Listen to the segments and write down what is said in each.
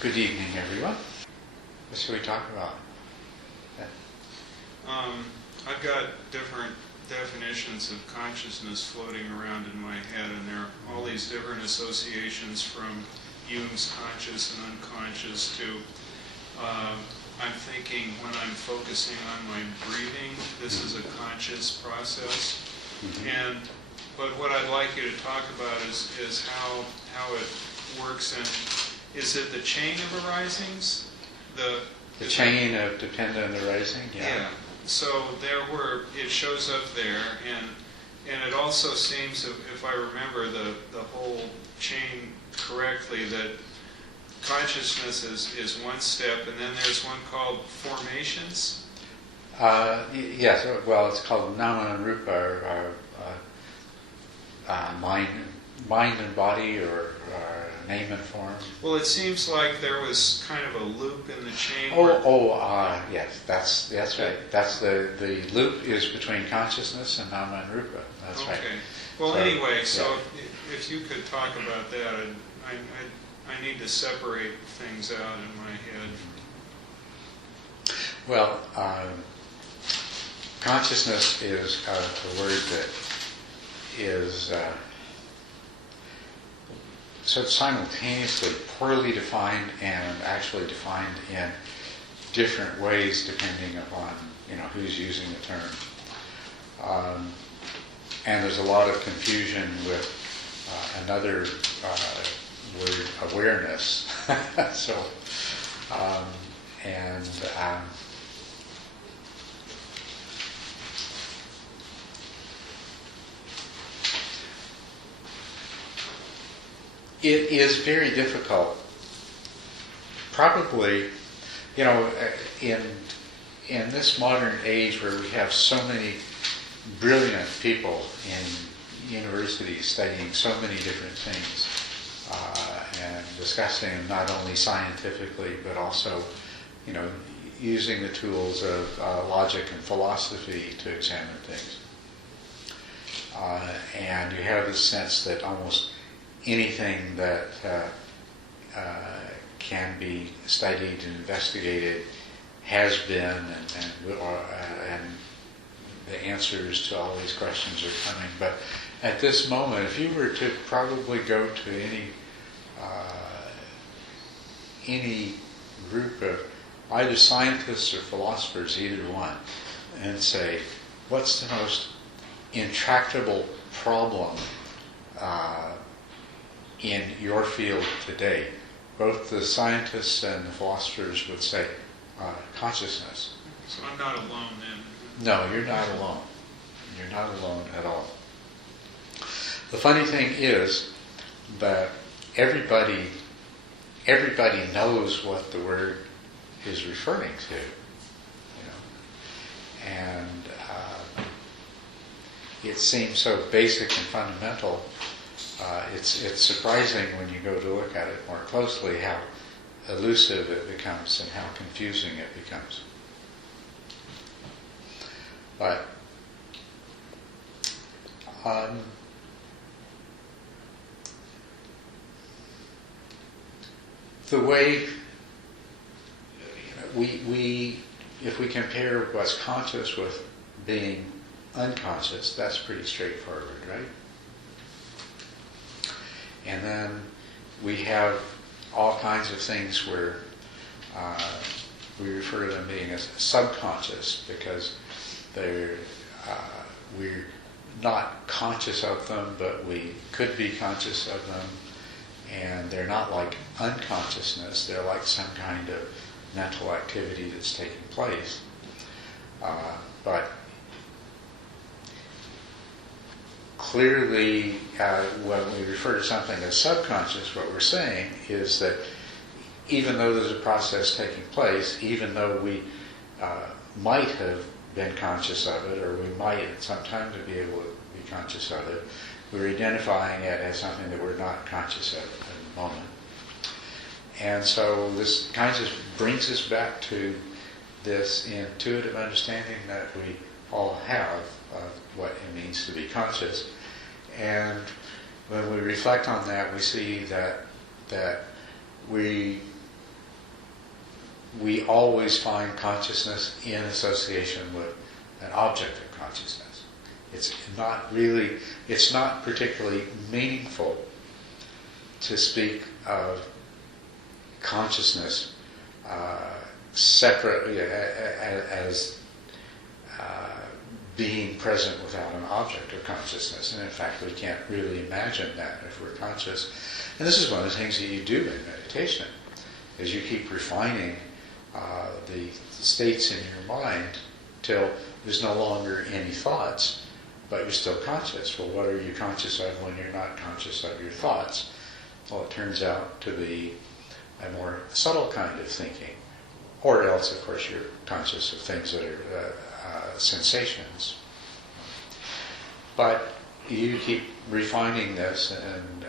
Good evening, everyone. What should we talk about? I've got different definitions of consciousness floating around in my head, and there are all these different associations from Jung's conscious and unconscious to I'm thinking when I'm focusing on my breathing, this is a conscious process. Mm-hmm. But what I'd like you to talk about is how it works, and is it the chain of arisings? The chain of dependent arising? Yeah. So it shows up there, and it also seems, if I remember the whole chain correctly, that consciousness is one step, and then there's one called formations. Yes, well, it's called nama and rupa, or mind and body, or name and form. Well, it seems like there was kind of a loop in the chain. Yes, that's right. That's the loop is between consciousness and nama and rupa. That's right. Okay. Well, anyway, if you could talk about that, I need to separate things out in my head. Well, consciousness is a word that is so simultaneously poorly defined and actually defined in different ways depending upon who's using the term. And there's a lot of confusion with another word, awareness. It is very difficult. Probably, in this modern age where we have so many brilliant people in universities studying so many different things and discussing them not only scientifically but also, using the tools of logic and philosophy to examine things. And you have this sense that almost anything that can be studied and investigated has been, and the answers to all these questions are coming. But at this moment, if you were to probably go to any group of either scientists or philosophers, either one, and say, what's the most intractable problem in your field today? Both the scientists and the philosophers would say consciousness. So I'm not alone then? No, you're not alone. You're not alone at all. The funny thing is that everybody knows what the word is referring to, and it seems so basic and fundamental. It's surprising when you go to look at it more closely how elusive it becomes and how confusing it becomes. But the way if we compare what's conscious with being unconscious, that's pretty straightforward, right? And then we have all kinds of things where we refer to them being as subconscious because we're not conscious of them, but we could be conscious of them, and they're not like unconsciousness, they're like some kind of mental activity that's taking place. But clearly, when we refer to something as subconscious, what we're saying is that even though there's a process taking place, even though we might have been conscious of it, or we might at some time to be able to be conscious of it, we're identifying it as something that we're not conscious of at the moment. And so this kind of brings us back to this intuitive understanding that we all have of what it means to be conscious. And when we reflect on that, we see that we we always find consciousness in association with an object of consciousness. It's not particularly meaningful to speak of consciousness separately as being present without an object of consciousness. And in fact, we can't really imagine that if we're conscious. And this is one of the things that you do in meditation, is you keep refining the states in your mind till there's no longer any thoughts, but you're still conscious. Well, what are you conscious of when you're not conscious of your thoughts? Well, it turns out to be a more subtle kind of thinking. Or else, of course, you're conscious of things that are sensations. But you keep refining this, and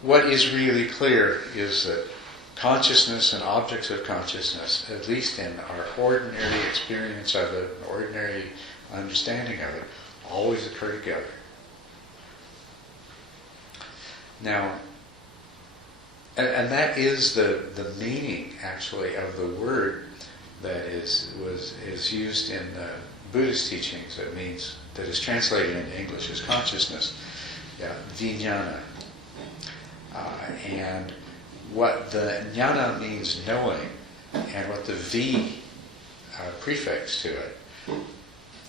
what is really clear is that consciousness and objects of consciousness, at least in our ordinary experience of it, ordinary understanding of it, always occur together. Now, and that is the meaning, actually, of the word that is used in the Buddhist teachings. That is translated into English as consciousness, vijnana. And what the jnana means, knowing, and what the V prefix to it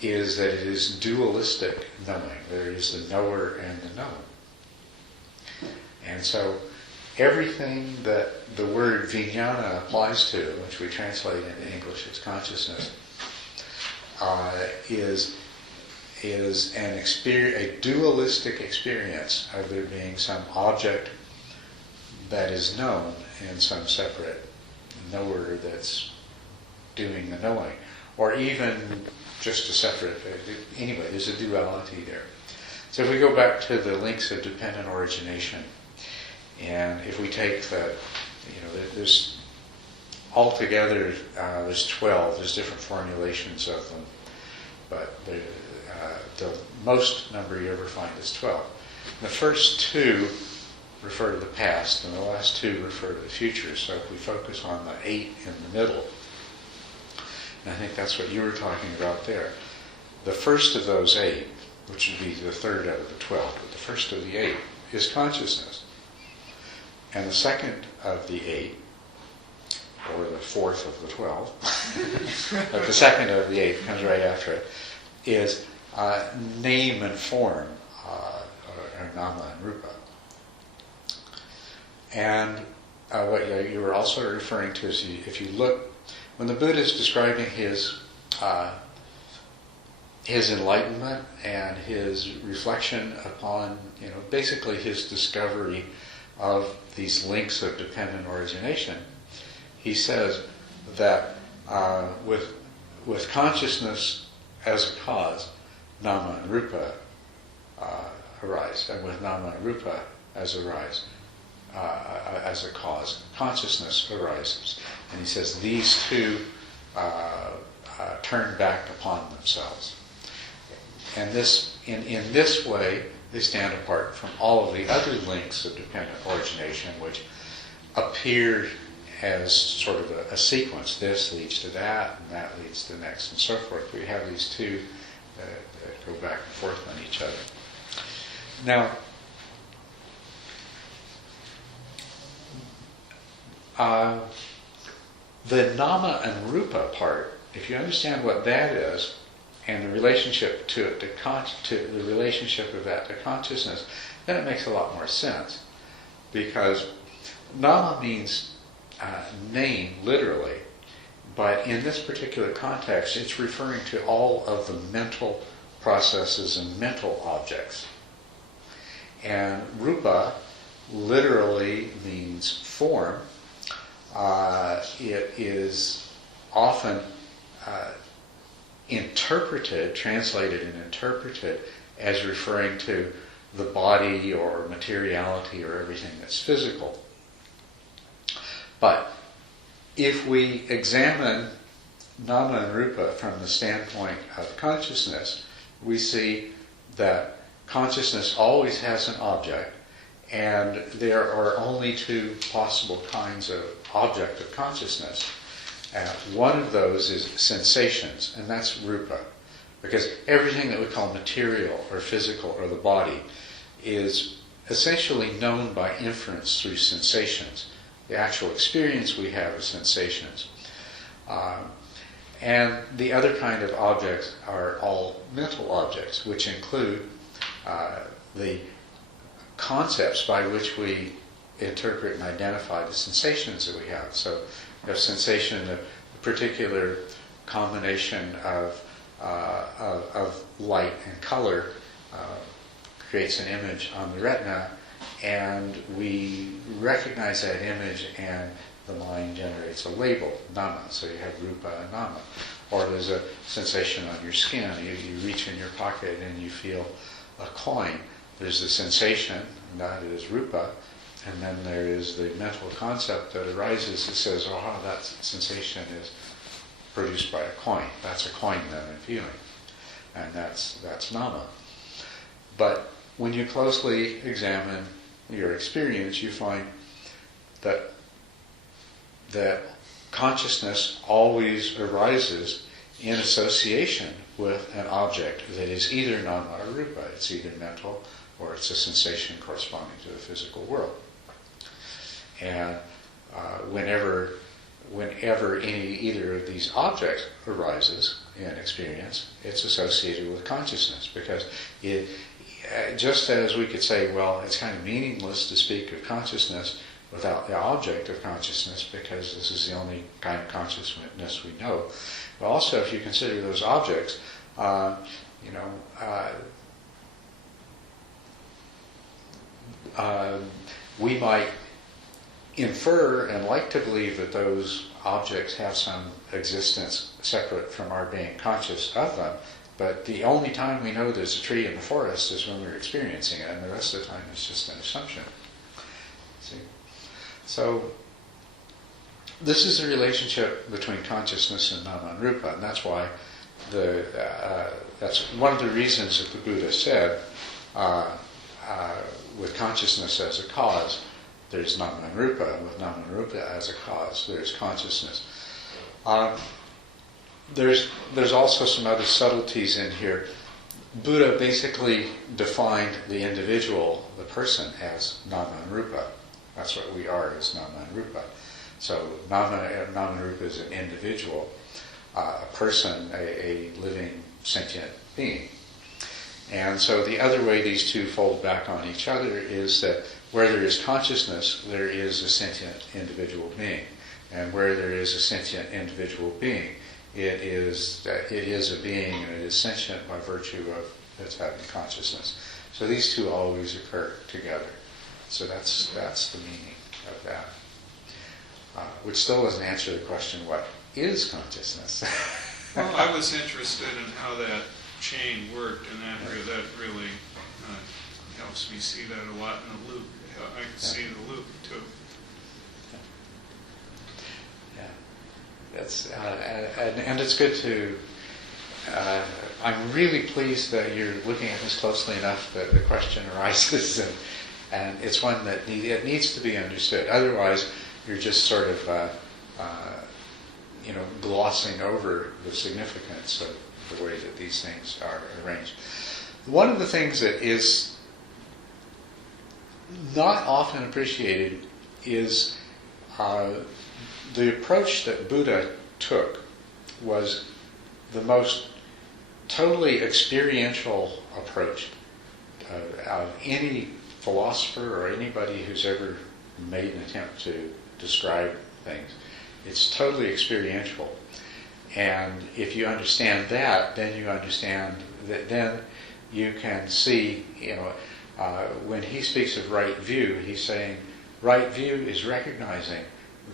is that it is dualistic knowing. There is the knower and the known. And so everything that the word vijnana applies to, which we translate into English as consciousness, is a dualistic experience of there being some object that is known and some separate knower that's doing the knowing, or even just a separate. Anyway, there's a duality there. So if we go back to the links of dependent origination, and if we take there's altogether there's 12. There's different formulations of them, but the most number you ever find is 12. The first two refer to the past, and the last two refer to the future. So if we focus on the 8 in the middle, and I think that's what you were talking about there, the first of those 8, which would be the third out of the 12, but the first of the 8 is consciousness. And the second of the 8, or the fourth of the 12, but the second of the 8 comes right after it, is name and form, or nama and rupa. And what you were also referring to is, if you look, when the Buddha is describing his enlightenment and his reflection upon, basically his discovery of these links of dependent origination, he says that with consciousness as a cause, nama and rupa arise, and with nama and rupa as a cause, consciousness arises. And he says these two turn back upon themselves. And in this way, they stand apart from all of the other links of dependent origination, which appear as sort of a sequence. This leads to that, and that leads to the next, and so forth. We have these two that go back and forth on each other. Now, the nama and rupa part, if you understand what that is, and the relationship to it, to the relationship of that to consciousness, then it makes a lot more sense. Because nama means name, literally, but in this particular context, it's referring to all of the mental processes and mental objects. And rupa literally means form. It is often translated and interpreted as referring to the body or materiality or everything that's physical. But if we examine nama and rupa from the standpoint of consciousness, we see that consciousness always has an object, And there are only two possible kinds of object of consciousness. One of those is sensations, and that's rupa. Because everything that we call material or physical or the body is essentially known by inference through sensations. The actual experience we have is sensations. And the other kind of objects are all mental objects, which include the concepts by which we interpret and identify the sensations that we have. So we have sensation, a particular combination of light and color creates an image on the retina, and we recognize that image, and the mind generates a label, nama. So you have rupa and nama. Or there's a sensation on your skin. You reach in your pocket and you feel a coin. There's the sensation, and that is rupa, and then there is the mental concept that arises that says, oh, that sensation is produced by a coin. That's a coin that I'm feeling. And that's nama. But when you closely examine your experience, you find that consciousness always arises in association with an object that is either nama or rupa. It's either mental or it's a sensation corresponding to the physical world. And whenever either of these objects arises in experience, it's associated with consciousness, because it, just as we could say, well, it's kind of meaningless to speak of consciousness without the object of consciousness, because this is the only kind of consciousness we know. But also, if you consider those objects, we might infer and like to believe that those objects have some existence separate from our being conscious of them, but the only time we know there's a tree in the forest is when we're experiencing it, and the rest of the time it's just an assumption. See? So this is the relationship between consciousness and nama and rupa, and that's why that's one of the reasons that the Buddha said, with consciousness as a cause, there's nama and rupa, and with nama and rupa as a cause, there's consciousness. There's also some other subtleties in here. Buddha basically defined the individual, the person, as nama and rupa. That's what we are, as nama and rupa. So nama and rupa is an individual, a person, a living, sentient being. And so the other way these two fold back on each other is that where there is consciousness, there is a sentient individual being. And where there is a sentient individual being, it is a being, and it is sentient by virtue of its having consciousness. So these two always occur together. So that's the meaning of that. Which still doesn't answer the question, what is consciousness? Well, I was interested in how that chain worked, and that really helps me see that a lot in the loop. I can see the loop too. Yeah, that's and it's good to. I'm really pleased that you're looking at this closely enough that the question arises, and it's one that it needs to be understood. Otherwise, you're just sort of glossing over the significance of the way that these things are arranged. One of the things that is not often appreciated is the approach that Buddha took was the most totally experiential approach of any philosopher or anybody who's ever made an attempt to describe things. It's totally experiential. And if you understand that, then you understand that then you can see, when he speaks of right view, he's saying right view is recognizing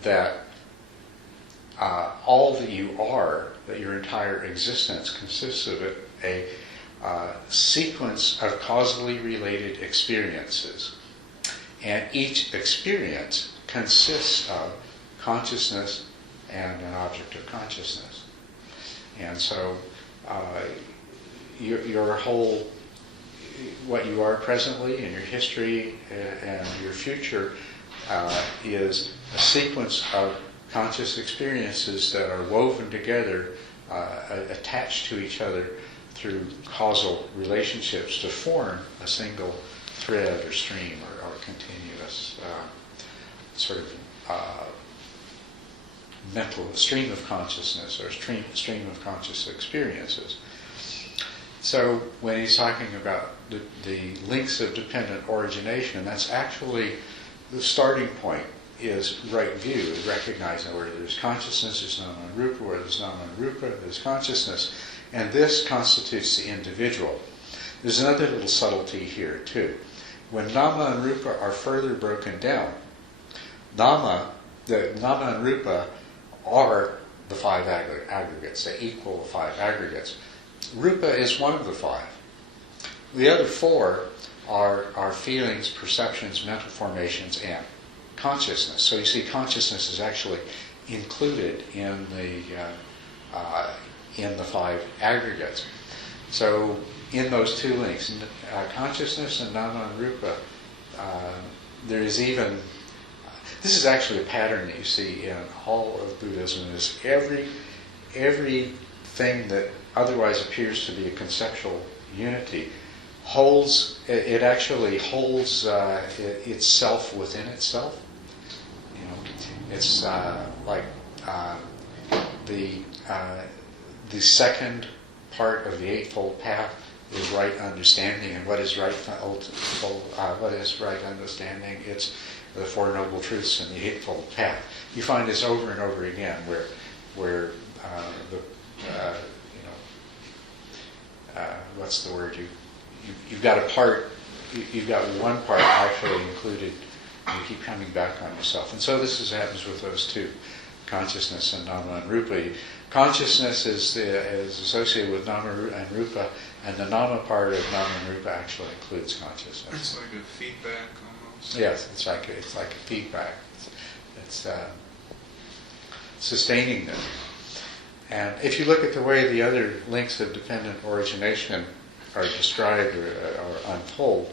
that all that you are, that your entire existence consists of a sequence of causally related experiences. And each experience consists of consciousness and an object of consciousness. And so your whole what you are presently and your history and your future is a sequence of conscious experiences that are woven together, attached to each other through causal relationships to form a single thread or stream or continuous sort of mental stream of consciousness or stream of conscious experiences. So when he's talking about the links of dependent origination, that's actually the starting point is right view, is recognizing where there's consciousness, there's nama-rupa, where there's nama-rupa, there's consciousness, and this constitutes the individual. There's another little subtlety here too. When nama and rupa are further broken down, the nama and rupa are the five aggregates. They equal the five aggregates. Rupa is one of the five. The other four are feelings, perceptions, mental formations, and consciousness. So you see, consciousness is actually included in the five aggregates. So in those two links, consciousness and nama and rupa, there is even. This is actually a pattern that you see in all of Buddhism. Is everything that otherwise appears to be a conceptual unity it actually holds itself within itself. You know, it's like the second part of the Eightfold Path is right understanding, and what is right understanding? It's the Four Noble Truths and the Eightfold Path. You find this over and over again, where what's the word? You've got a part. You've got one part actually included, and you keep coming back on yourself. And so this happens with those two, consciousness and nama and rupa. Consciousness is associated with nama and rupa, and the nama part of nama and rupa actually includes consciousness. It's like a feedback almost. Yes, it's like a feedback. It's sustaining them. And if you look at the way the other links of dependent origination are described or unfold,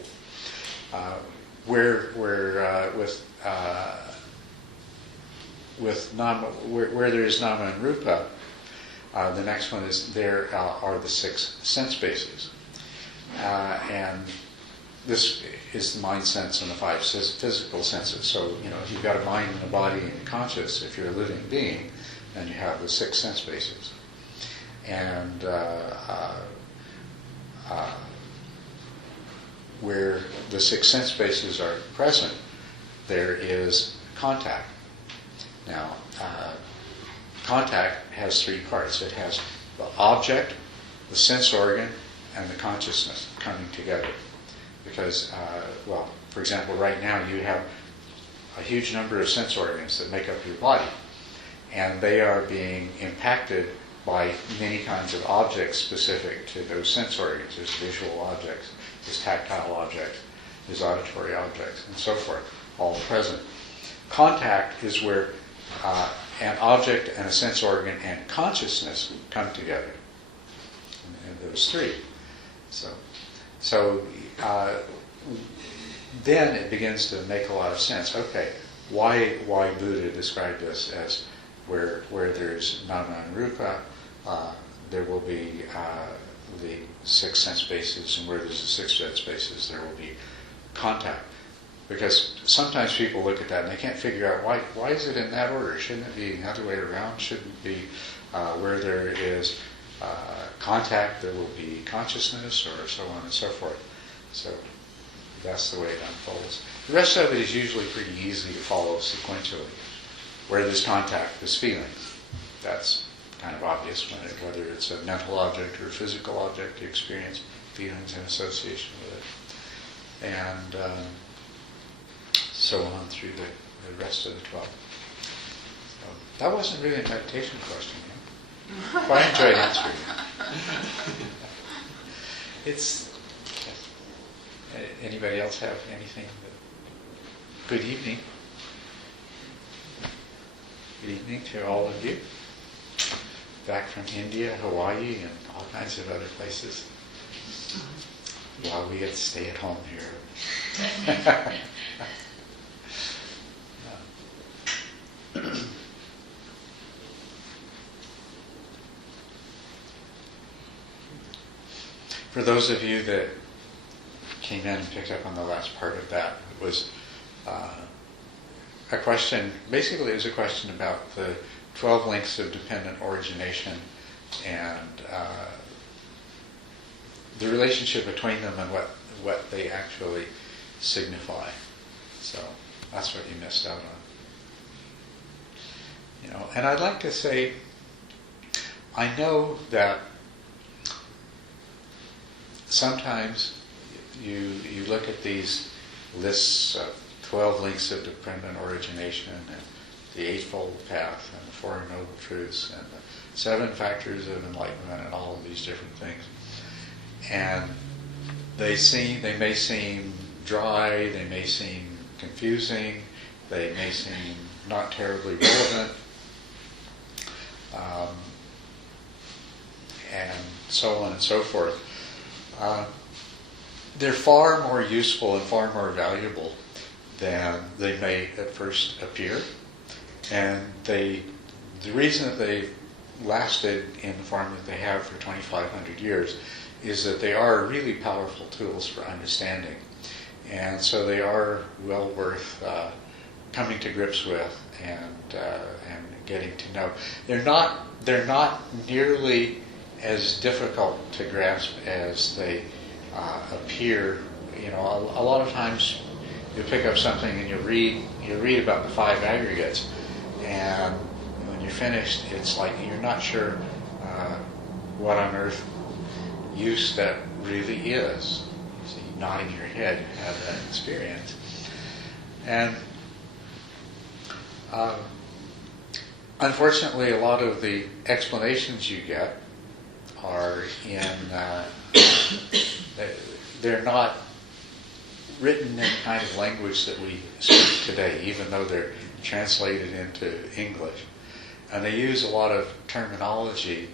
where there is nama and rupa, the next one is there are the six sense bases, and this is the mind, sense, and the five physical senses. So if you've got a mind and a body and conscious, if you're a living being, then you have the six sense bases, and where the six sense bases are present, there is contact. Now, contact has three parts. It has the object, the sense organ, and the consciousness coming together. Because, for example, right now you have a huge number of sense organs that make up your body, and they are being impacted by many kinds of objects specific to those sense organs. There's visual objects, there's tactile objects, there's auditory objects, and so forth, all present. Contact is where an object and a sense organ and consciousness come together. And those three. So then it begins to make a lot of sense. Okay, why Buddha described this as where there's nama and rupa, there will be the six sense bases, and where there's the six sense bases, there will be contact. Because sometimes people look at that and they can't figure out why is it in that order? Shouldn't it be the other way around? Shouldn't it be where there is contact, there will be consciousness, or so on and so forth. So that's the way it unfolds. The rest of it is usually pretty easy to follow sequentially. Where there's contact, there's feelings. That's kind of obvious, whether it's a mental object or a physical object, you experience feelings in association with it. And so on through the rest of the 12. So that wasn't really a meditation question. But I enjoyed answering it. Anybody else have anything? Good evening. Good evening to all of you. Back from India, Hawaii, and all kinds of other places. while we get to stay at home here. For those of you that came in and picked up on the last part of that, it was a question, basically it was a question about the 12 links of dependent origination and the relationship between them and what they actually signify. So that's what you missed out on. And I'd like to say, I know that sometimes you look at these lists of 12 links of dependent origination and the Eightfold Path and the Four Noble Truths and the 7 Factors of Enlightenment and all of these different things. And they may seem dry, they may seem confusing, they may seem not terribly relevant, and so on and so forth. They're far more useful and far more valuable than they may at first appear. And the reason that they've lasted in the form that they have for 2,500 years is that they are really powerful tools for understanding. And so they are well worth coming to grips with and getting to know. They're not nearly as difficult to grasp as they appear. A lot of times you pick up something and you read about the 5 aggregates, and when you're finished, it's like you're not sure what on earth use that really is. So you're nodding your head, you have that experience. And unfortunately, a lot of the explanations you get are they're not written in the kind of language that we speak today, even though they're translated into English. And they use a lot of terminology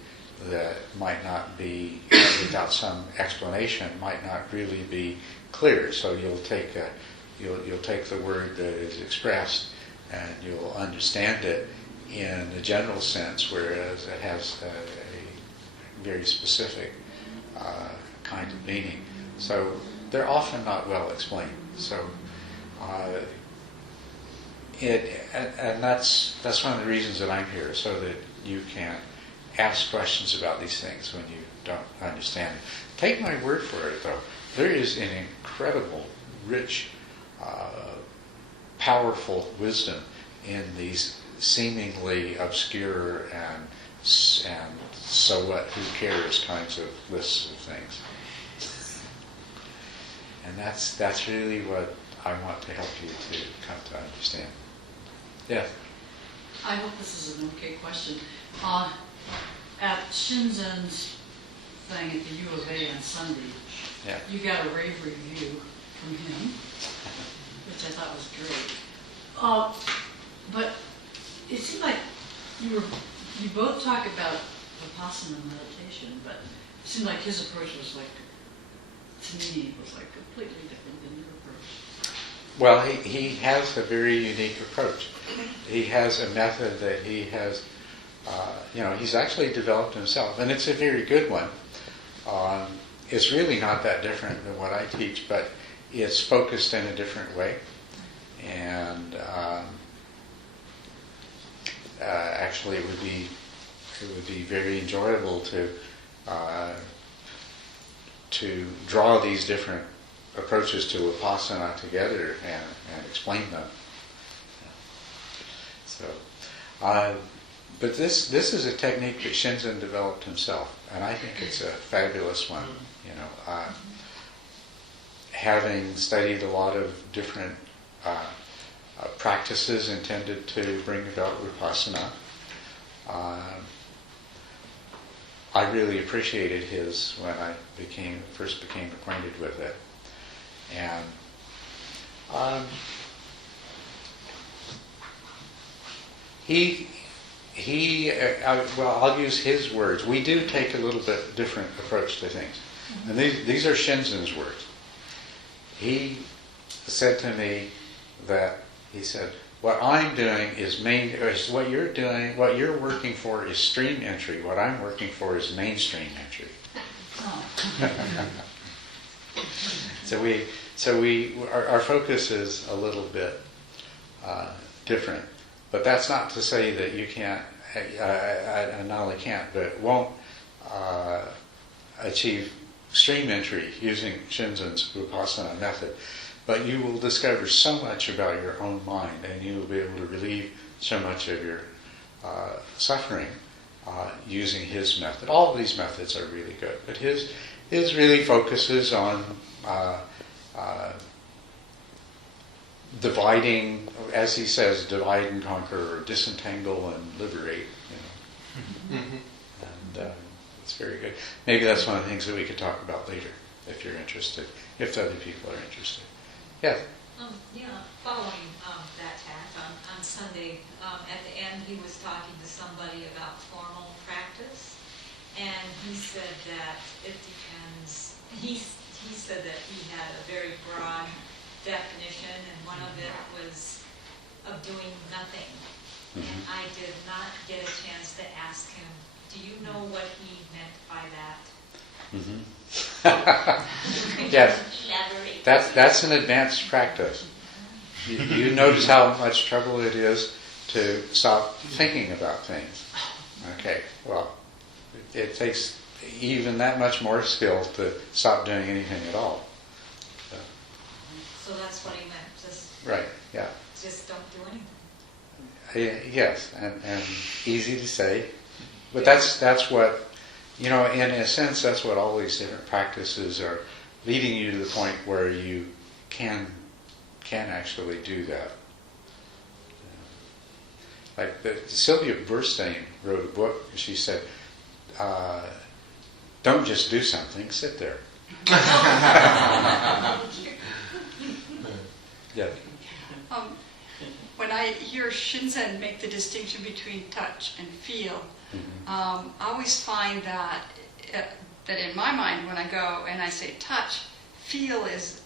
that might not be, without some explanation, might not really be clear. So you'll take the word that is expressed and you'll understand it in a general sense, whereas it has a very specific kind of meaning. So they're often not well explained. So and that's one of the reasons that I'm here, so that you can ask questions about these things when you don't understand it. Take my word for it, though. There is an incredible, rich, powerful wisdom in these seemingly obscure and so what, who cares kinds of lists of things. And that's really what I want to help you to come to understand. Yes? I hope this is an okay question. At Shinzen's thing at the U of A on Sunday, you got a rave review from him, which I thought was great. But it seemed like you both talk about Vipassana meditation, but it seemed like his approach was to me, completely different than your approach. Well, he has a very unique approach. He has a method that he has, he's actually developed himself, and it's a very good one. It's really not that different than what I teach, but it's focused in a different way. And actually, it would be very enjoyable to draw these different approaches to Vipassana together and explain them. So, but this is a technique that Shinzen developed himself, and I think it's a fabulous one. Having studied a lot of different practices intended to bring about Vipassana, I really appreciated his when I first became acquainted with it. And I'll use his words. We do take a little bit different approach to things. And these are Shinzen's words. He said to me that, he said, what I'm doing is what you're doing, what you're working for is stream entry. What I'm working for is mainstream entry. Our focus is a little bit different. But that's not to say that you can't, I not only can't, but won't achieve stream entry using Shinzen's Vipassana method. But you will discover so much about your own mind, and you will be able to relieve so much of your suffering using his method. All of these methods are really good, but his really focuses on dividing, as he says, divide and conquer, or disentangle and liberate. And it's very good. Maybe that's one of the things that we could talk about later, if you're interested, if other people are interested. Yes? Following that tact, on Sunday, at the end he was talking to somebody about formal practice, and he said that it depends. He said that he had a very broad definition, and one of it was of doing nothing. Mm-hmm. And I did not get a chance to ask him, do you know what he meant by that? Mm-hmm. Yes, that's an advanced practice. You notice how much trouble it is to stop thinking about things. Okay, well, it takes even that much more skill to stop doing anything at all. So that's what he meant, just Right, yeah. just don't do anything. Yes, and easy to say. But that's what, in a sense, that's what all these different practices are leading you to the point where you can actually do that. Like Sylvia Burstein wrote a book. She said, "Don't just do something; sit there." Yeah. When I hear Shinzen make the distinction between touch and feel, I always find that in my mind, when I go and I say touch, feel is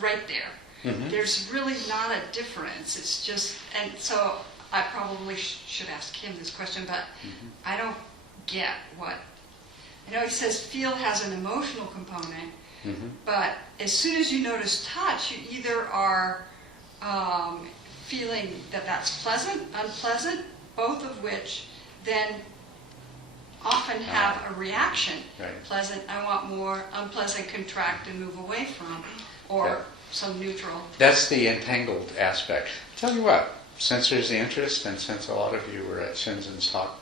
right there. Mm-hmm. There's really not a difference. It's just, and so I probably should ask him this question, but I don't get what. I know he says feel has an emotional component, but as soon as you notice touch, you either are feeling that that's pleasant, unpleasant, both of which then often have a reaction. Right. Pleasant, I want more; unpleasant, contract and move away from, or some neutral. That's the entangled aspect. Tell you what, since there's the interest, and since a lot of you were at Shinzen's talk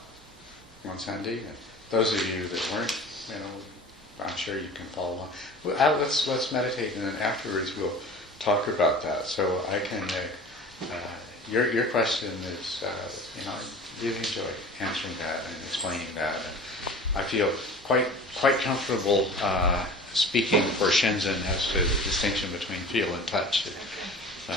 on Sunday, and those of you that weren't, I'm sure you can follow along. Well, let's meditate, and then afterwards we'll talk about that. So I can. Your question is, really enjoy answering that and explaining that, and I feel quite comfortable speaking for Shinzen as to the distinction between feel and touch. So